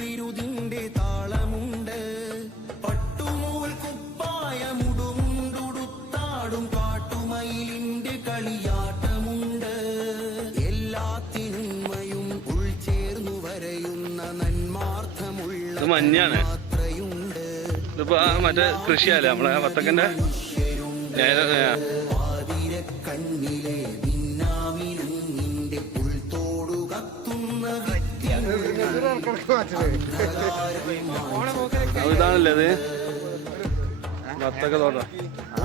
വിരുതിന്റെ താളമുണ്ട്. പട്ടുനൂൽ കുപ്പായമുടുമുണ്ടുടുത്താടും കാട്ടുമയിലിന്റെ കളിയാട്ടമുണ്ട്. എല്ലാത്തിനുമയും ഉൾച്ചേർന്നു വരയുന്ന നന്മാർത്ഥമുള്ള യാത്രയുണ്ട്. ഇതിപ്പോ മറ്റേ കൃഷിയല്ലേ നമ്മളെ വത്തക്കന്റെ കണ്ണിലെ ഭിന്നാമിനുങ്ങിന്റെ പുൽത്തോടു കത്തുന്ന ഇതാണല്ലേ അത് വത്തക്ക തോട്ടം.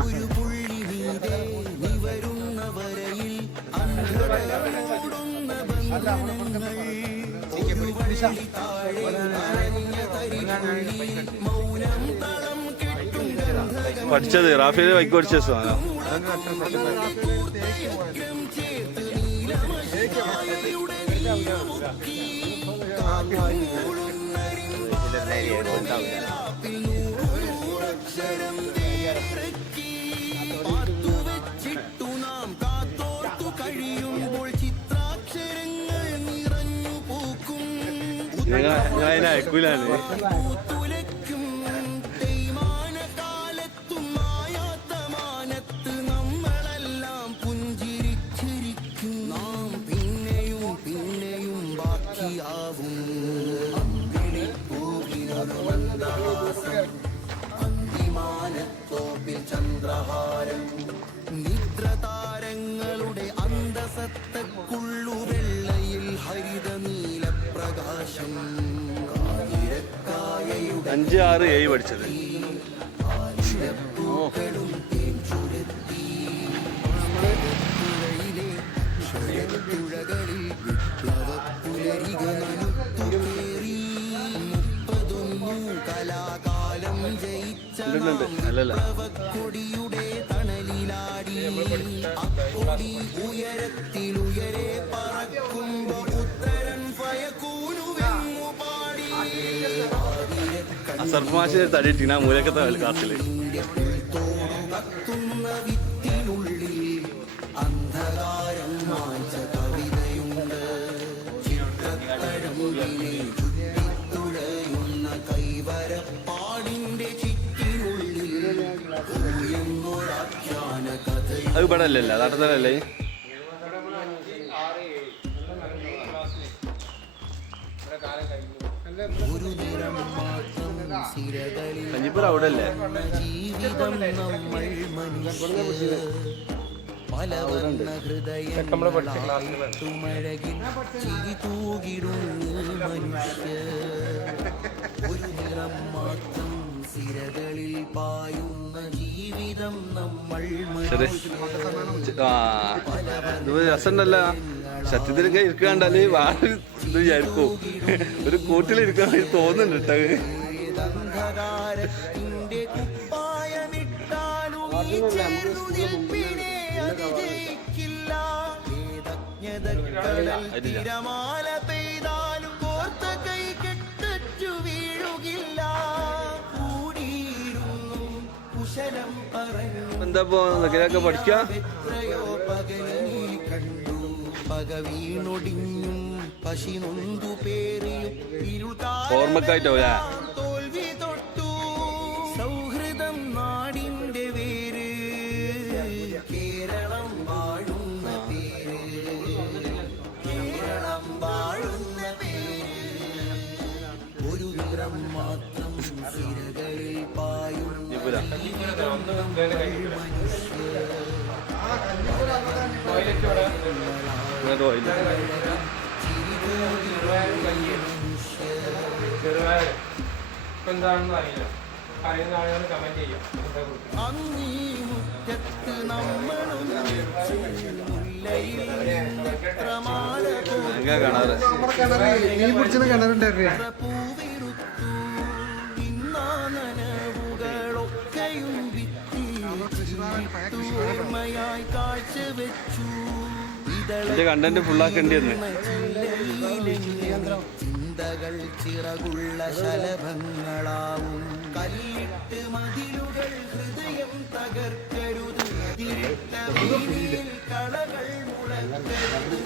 ഒരു പുള്ളി നീടെ നിവരുന്ന വരയിൽ അന്ധരോടുന്ന ബന്ധനങ്ങൾ. ഒരു വഴി താഴെ നനഞ്ഞ തരിപുള്ളി മൗനം തളം കെട്ടും ഗന്ധകം. പഠിച്ചത് റാഫിയിൽ ബൈക്ക് പഠിച്ച സാധനം. ഞാൻ അയക്കൂലാണ്. അന്തിമാനത്തോപ്പിൽ ചന്ദ്രഹാരം നിദ്രതാരങ്ങളുടെ അന്തസത്തക്കുള്ളുവെള്ളയിൽ ഹരിത നീലപ്രകാശം. 5, 6, 7 പഠിച്ചത്. പൂക്കളും തേൻ ചുരത്തി തുഴകളിൽ വിപ്ലവപ്പുലരിക നനുത്തുകേറി. 31 കലാകാലം ജയിച്ച വിപ്ലവക്കൊടിയുടെ തണലിലാടി. അക്കൊടി ഉയരത്തിലുയരെ പറക്കുമ്പോ ഉത്തരൻ ഫയക്കൂനുവെന്നു പാടി. സർഫമാശിനെ തടിയിട്ടിന മൂലക്കത്തെ കാത്തില് കത്തുന്ന വിത്തിനുള്ളിൽ അന്ധകാരം മാഞ്ച കവിതയുണ്ട്. ചിത്രത്തഴമ്പിലെ ചുറ്റിത്തുഴയുന്ന കൈവരപ്പാടിന്റെ ചിറ്റിനുള്ളിൽ ഉയർന്നൊരാഖ്യാന കഥയും. അത് ഇവിടെ അല്ലല്ലോ നാട്ടത്തല്ലേ. ഒരു നിറം മാത്രം സിരകളിൽ കഞ്ഞിപ്പുറം അവിടെ അല്ലേ. ജീവിതം നമ്മൾ മനുഷ്യ പലവർണ്ണ ഹൃദയത്തുമഴകിൽ ചിരി തൂകിടുന്നു മനുഷ്യ. ഒരു നിറം മാത്രം സിരകളിൽ പായുന്ന ജീവിതം നമ്മൾ രസമുണ്ടല്ല. സത്യത്തിലൊക്കെ ഇരിക്കാണ്ടാല് വാഴ ഇത് വിചാരിക്കും ഒരു കൂട്ടിലിരിക്കാൻ തോന്നുന്നുണ്ട് കേട്ടോ. അന്ധകാരത്തിന്റെ കുപ്പായമിട്ടാലും ഈ ചേരുതിരിപ്പിനെ അതിജയിക്കില്ല. തിരമാല പെയ്താലും കോർത്ത കൈ കെട്ടു വീഴുകില്ല. കൂടിയിരുന്നു കുശലം പറഞ്ഞു എന്താ ഇതൊക്കെ പഠിക്കാ. എത്രയോ പകലിനെ കണ്ടു പക വീണൊടിഞ്ഞും പശി നൊന്തു പേറിയും ഓർമ്മക്കായിട്ടാവൂല. തോൽവി തൊട്ടു സൗഹൃദം നാടിന്റെ വേര്. കേരളം വാഴുന്ന പേര്, കേരളം വാഴുന്ന പേര്. ഒരു നിറം മാത്രം സിരകളിൽ പായും എന്താണെന്ന് അറിയില്ല. അറിയുന്ന ആളുകൾ കമന്റ് ചെയ്യാം. അങ്ങീ മുറ്റത്ത് നമ്മളും പൂവിരുത്തു. ഇന്നാ നനവുകളൊക്കെയും ഓർമ്മയായി കാഴ്ചവെച്ചു. കണ്ടന്റ് ഫുള്ളാക്കേണ്ടി വന്നു. ചിന്തകൾ ചിറകുള്ള ശലഭങ്ങളാവും. കല്ലിട്ട് മതിലുകൾ ഹൃദയം തകർക്കരുത്. തിരിട്ട കളകൾ മുളക്കരുത്.